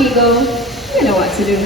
Amigo, you know what to do.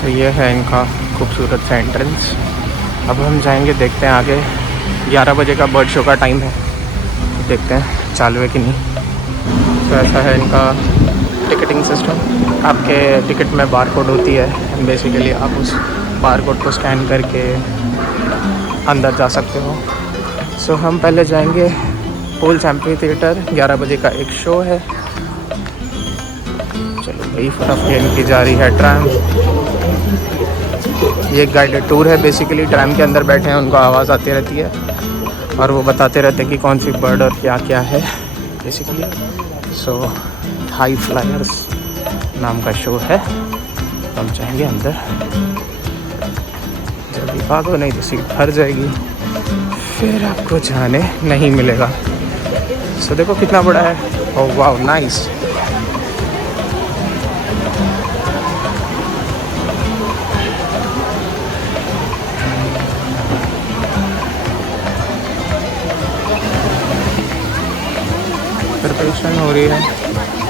तो ये है इनका खूबसूरत सा एंट्रेंस। अब हम जाएंगे, देखते हैं आगे। 11 बजे का बर्ड शो का टाइम है, देखते हैं चालू है कि नहीं। तो ऐसा है इनका टिकटिंग सिस्टम। आपके टिकट में बार कोड होती है, बेसिकली आप उस बार कोड को स्कैन करके अंदर जा सकते हो। सो हम पहले जाएंगे पोल्स एम्फी थिएटर, 11 बजे का एक शो है। चलो भाई, फटाफट की जा रही है ट्रैम। ये एक गाइडेड टूर है, बेसिकली ट्रैम के अंदर बैठे हैं, उनको आवाज़ आती रहती है और वो बताते रहते हैं कि कौन सी बर्ड और क्या क्या है बेसिकली। सो हाई फ्लायर्स नाम का शो है। हम जाएंगे अंदर, जल्दी भागो नहीं तो सीट भर जाएगी, फिर आपको जाने नहीं मिलेगा। सो देखो कितना बड़ा है। ओह वाह, नाइस। प्रिपरेशन हो रही है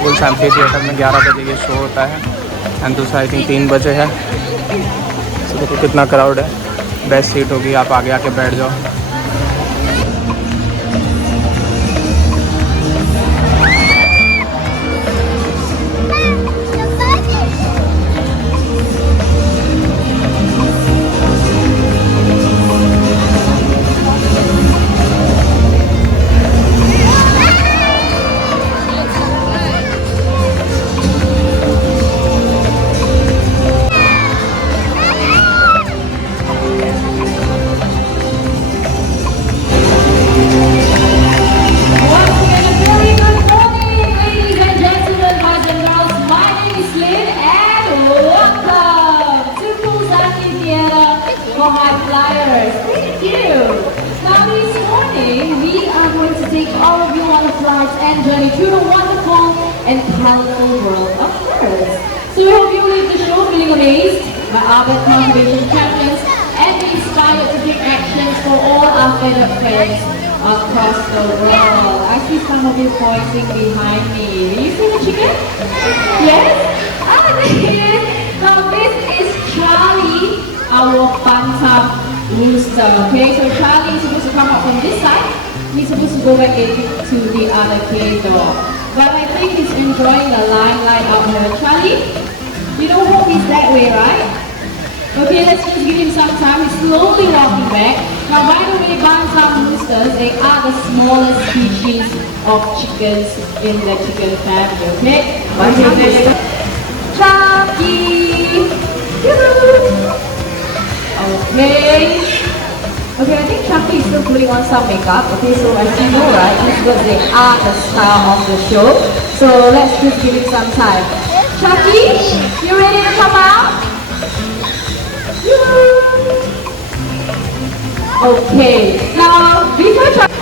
फुल एम्फी थिएटर में। 11 बजे ये शो होता है एंड दूसरा आई थिंक 3 बजे है। तो देखो कितना क्राउड है। बेस्ट सीट होगी, आप आगे आके बैठ जाओ। And journey through the wonderful and colorful world of parrots. So we hope you leave the show feeling amazed by our conservation champions and be inspired to take actions for all our feathered friends across the world. I see some of you pointing behind me. Do you see the chicken? Yes? Ah, there. Now this is Charlie, our bantam rooster. Okay, so Charlie is supposed to come out from this side. He's supposed to go back into the other cage door. But I think he's enjoying the limelight out here. Charlie, you know hope he's that way, right? Okay, let's just give him some time. He's slowly walking back. Now, by the way, bantam roosters, they are the smallest species of chickens in the chicken family, okay? Chucky! Okay. Okay, I think Chucky is still putting on some makeup. Okay, so as you know, right, these birds, they are the star of the show. So let's just give it some time. Chucky, you ready to come out? Okay, now before Chucky.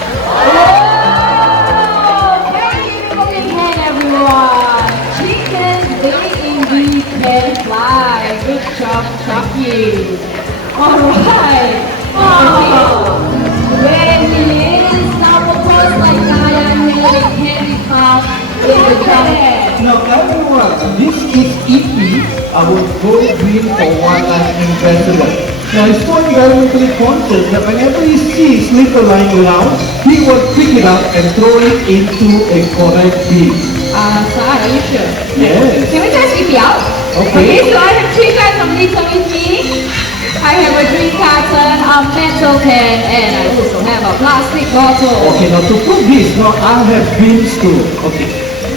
Oh, very beautiful big hand, everyone. Chickens, they indeed can fly. Good job, Chucky. All right. Oh, when he is now proposed like Diane will carry out in the jungle. Now everyone, this is E.P., our gold green for wildlife ambassador. Now he's so environmentally conscious that whenever he sees litter lying around, he will pick it up and throw it into a correct bin. Are you sure? Yes. Can we test E.P. out? Okay. So I have 3 kinds of litter with me. I have a drink carton, a metal can, and I also have a plastic bottle. Okay, now to prove this, now I have bins too. Okay,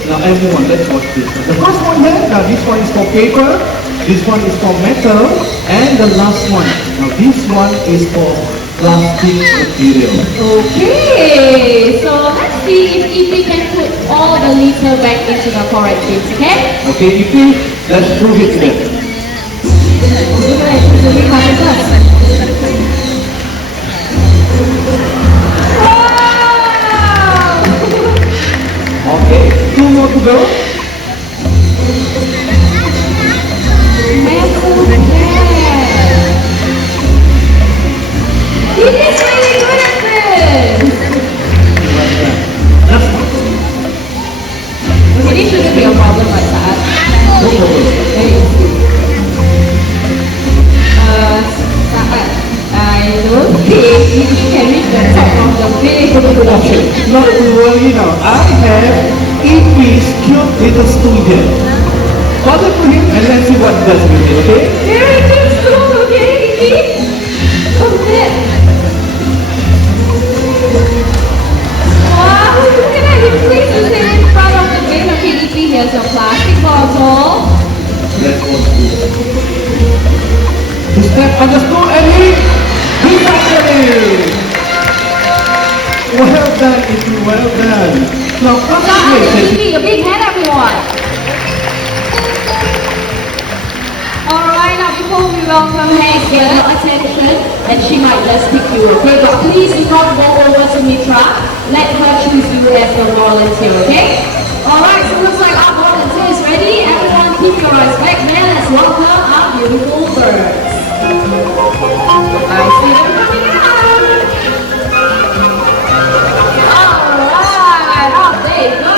now everyone, let's watch this. The first one here, now this one is for paper, this one is for metal, and the last one, now this one is for plastic material. Okay, so let's see if EP can put all the litter back into the correct bins, okay? Okay, EP, let's prove it together. Okay, 2 more to go. Metal discuss with you, okay? Very good school, okay, Kiki? Okay. Wow, look at that. He places it in front of the gate. Okay, Kiki, here's your plastic bottle. Let's go. Step on the stool and he's actually. Well done, Icky, well done. Now, concentrate. Kiki, a big hand, everyone. Alright, now before we welcome her, get her attention and she might just pick you, okay? But please do not go over to Mitra. Let her choose you as the volunteer, okay? Alright, so looks like our volunteer is ready. Everyone keep your eyes back there. Let's welcome our beautiful birds. I see them coming out. Alright, off they go.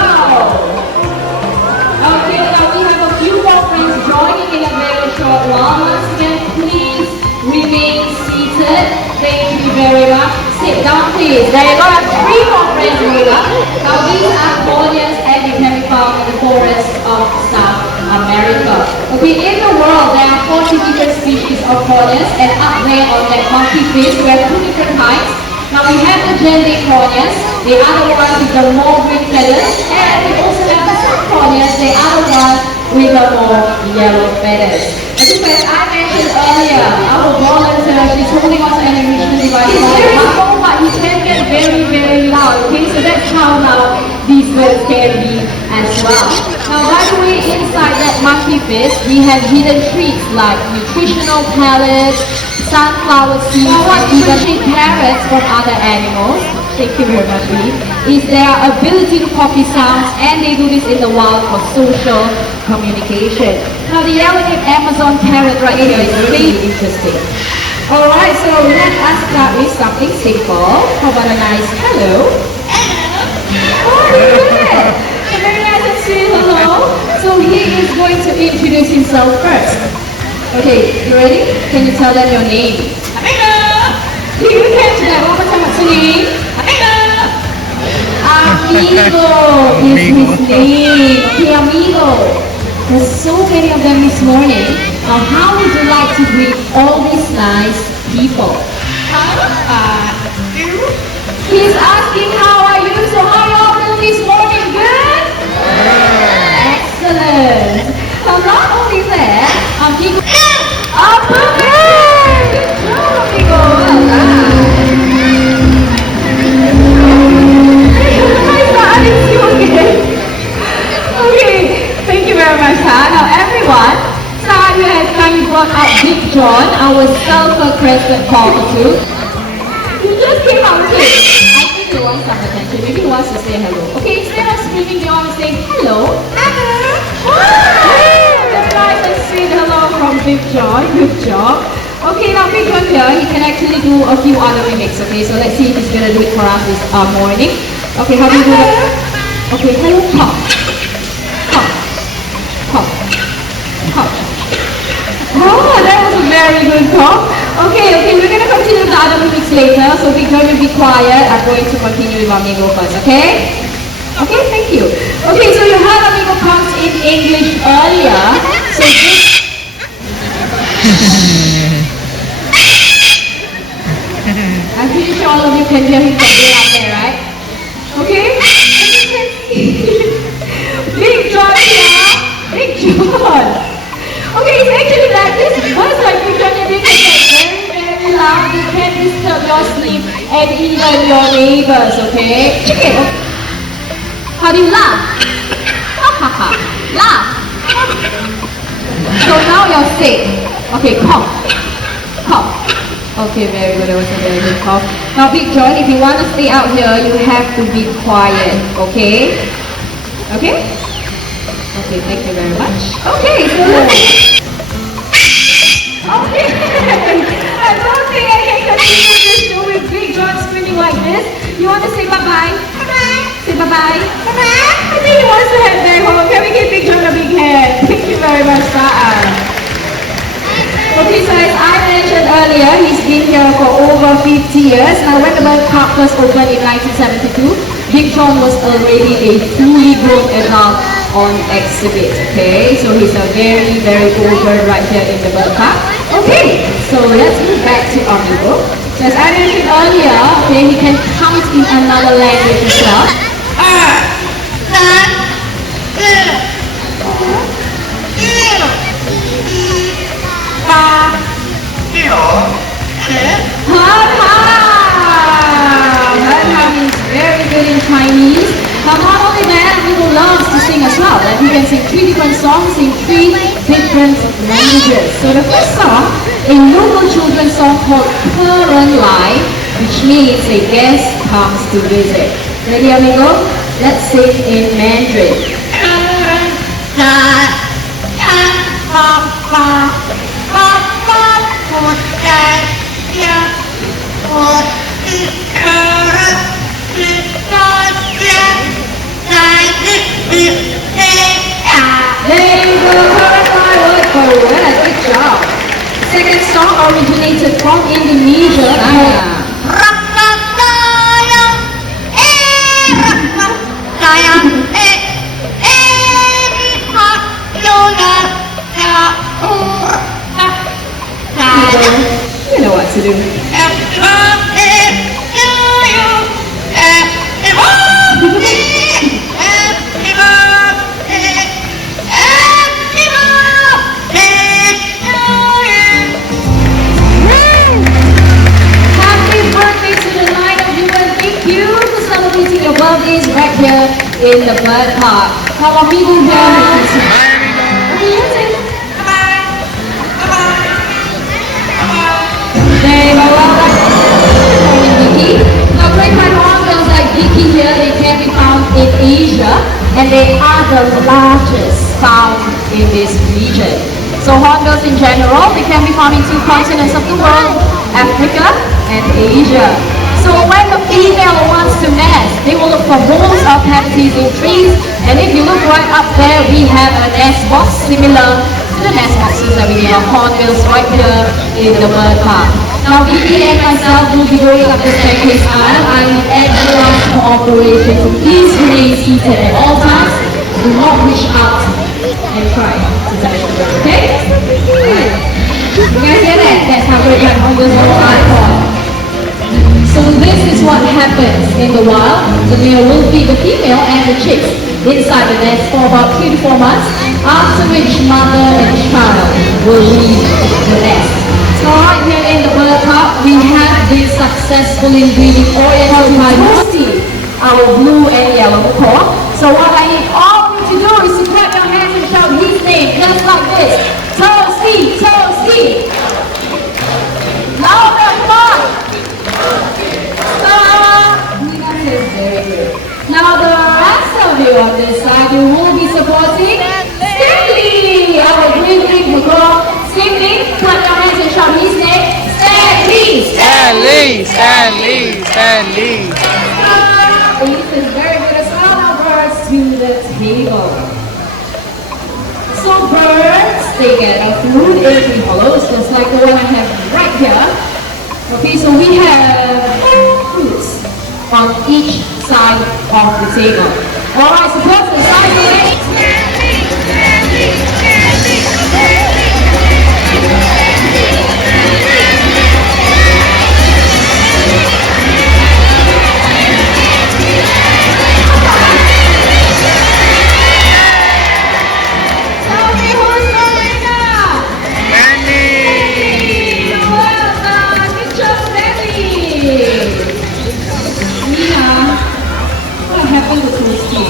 Okay, now we have a few more friends joining in a very short while. Once again, please remain seated. Thank you very much. Sit down, please. There you go. I have 3 more friends going up. Now these are Colonians and they can be found in the forests of South America. Okay, in the world there are 40 different species of Colonians, and up there on that monkey face we have 2 different kinds. Now we have the gender Colonians, the other ones with the more green feathers, and we also have the Colonians, the other ones with the more yellow feathers. Okay, as I mentioned earlier, our volunteer, she's holding on to an enrichment device called a microphone, but he can get very, very loud. Okay, so that's how loud these birds can be as well. Now, by the way, inside that monkey fist, we have hidden treats like nutritional pellets, sunflower seeds, and even parrots from other animals. Thank you very much, Lee. Is their ability to copy sounds, and they do this in the wild for social communication. Now, the yellow-headed Amazon parrot right here is really interesting. Alright, so let us start with something simple. How about a nice hello? Oh, yeah! A very nice and sweet hello. So he is going to introduce himself first. Okay, you ready? Can you tell them your name? Amigo! Can you catch that? One more time, what's your name? Amigo! Amigo is his name. Okay, Amigo. There's so many of them this morning. Now, how would you like to greet all these nice people? He's asking how are you? So how are you all doing this morning? Good? Excellent. So not only that, Amigo. Oh, perfect! Good job, Amigo. Well done. Nice to see you again. Okay, thank you very much, Now everyone, Sarah has kindly brought out Big John, our sulfur-crested cockatoo. He just came out with it. I think he wants some attention. Maybe he wants to say hello. Okay, instead of screaming, you want to say hello. That's nice and sweet hello from Big John. Good job. Okay, now Big John here, he can actually do a few other mimics. Okay, so let's see if he's gonna do it for us this morning. Okay, how do you do that? Okay, hello, pop. Pop. Pop. Pop. Oh, that was a very good pop. Okay, we're gonna continue the other mimics later, so Big John will be quiet. I'm going to continue with Amigo first, okay? Okay, thank you. Okay, so you heard Amigo comes in English earlier, so this... I'm pretty sure all of you can hear him from way up there, right? Okay? Big John here. Big John. Okay, it's actually like this. Once like Big John, you can get very, very loud. You can disturb your sleep and even your neighbors, okay? Okay. How do you laugh? Ha ha ha. Laugh. So now you're sick. Okay, cough. Cough. Okay, very good. That was a very good cough. Now, Big John, if you want to stay out here, you have to be quiet. Okay? Okay? Okay, thank you very much. Okay, so let's... Okay. I don't think I can continue this show with Big John screaming like this. You want to say bye-bye? Bye-bye. Say bye-bye. Bye-bye. I think he wants to head back home. Can we give Big John a big hand? Thank you very much, Sa'a. Okay, so as I mentioned earlier, he's been here for over 50 years. Now, when the bird park first opened in 1972, Big John was already a fully grown adult on exhibit. Okay, so he's a very, very old bird right here in the bird park. Okay, so let's move back to Amigo. So as I mentioned earlier, okay, he can count in another language as well. Hanha means very good in Chinese. But not only that, Amigo loves to sing as well. Like he can sing 3 different songs in 3 different languages. So the first song, a local children's song called Parrot, which means a guest comes to visit. Ready, Amigo? Let's sing in Mandarin. There you go, word for word. Good job. Second song originated from Indonesia. You know what to do. Birthdays right here in the bird park. How are people here? They are Vicky. Now great white hornbills like Vicky here, they can be found in Asia and they are the largest found in this region. So hornbills in general, they can be found in 2 continents of the world, Africa and Asia. So when the female wants to nest, they will look for holes or cavities in trees. And if you look right up there, we have a nest box similar to the nest boxes that we have hornbills right here in the bird park. Now Vicky and myself will be going up the staircase aisle. I need everyone's cooperation, so please remain seated at all times. Do not reach out and try to touch the bird, okay? Alright. You guys hear that? That's how great white hornbills go on. So this is what happens in the wild. The male will feed the female and the chicks inside the nest for about 3 to 4 months, after which mother and child will leave the nest. So right here in the bird park, we have this successfully breeding oriental Parrot, our blue and yellow macaw. So what I need all of you to do is to clap your hands and shout his name, just like this. Toasty, Toasty. Louder, come on. Very good. Now the rest of you on this side, you will be supporting Stanley, our green big macaw. Stanley, clap your hands and shout his name. Stanley! Stanley! Stanley! Stanley! This is very good as well. Now birds to the table. So birds, they get a food in 3 hollows, just like the one I have right here. Okay, so we have fruits on each side of the table. Alright, so first the side of it. Tell me who's going now? Stanley! Well done, good job, Stanley. What happened to Toasty?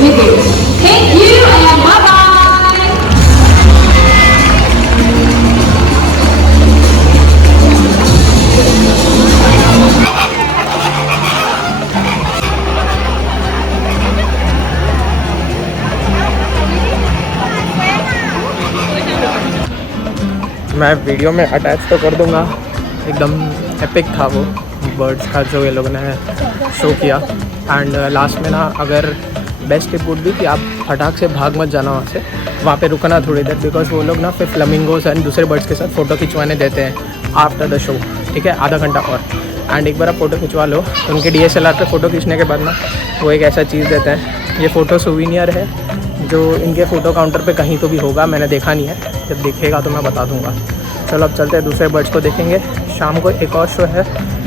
with you. Thank you and bye-bye. मैं video में attach तो कर दूंगा, एकदम epic था वो birds का जो ये लोगों ने शो किया। एंड लास्ट में ना अगर बेस्ट टिप वुड भी कि आप फटाक से भाग मत जाना वहाँ पे रुकना थोड़ी देर, बिकॉज वो लोग ना फिर फ्लेमिंगोस एंड दूसरे बर्ड्स के साथ फ़ोटो खिंचवाने देते हैं आफ्टर द शो, ठीक है, आधा घंटा और। एंड एक बार आप फ़ोटो खिंचवा लो तो उनके DSLR पे फ़ोटो खींचने के बाद ना वो एक ऐसा चीज़ देते हैं, ये फ़ोटो सूविनियर है जो इनके फ़ोटो काउंटर पे कहीं तो भी होगा, मैंने देखा नहीं है, जब दिखेगा तो मैं बता दूंगा। चलो अब चलते हैं दूसरे बर्ड्स को देखेंगे। शाम को एक और शो है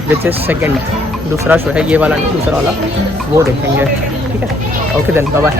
विच इज़ सेकेंड, दूसरा शो है, ये वाला नहीं दूसरा वाला, वो देखेंगे, ठीक है। Okay then bye bye.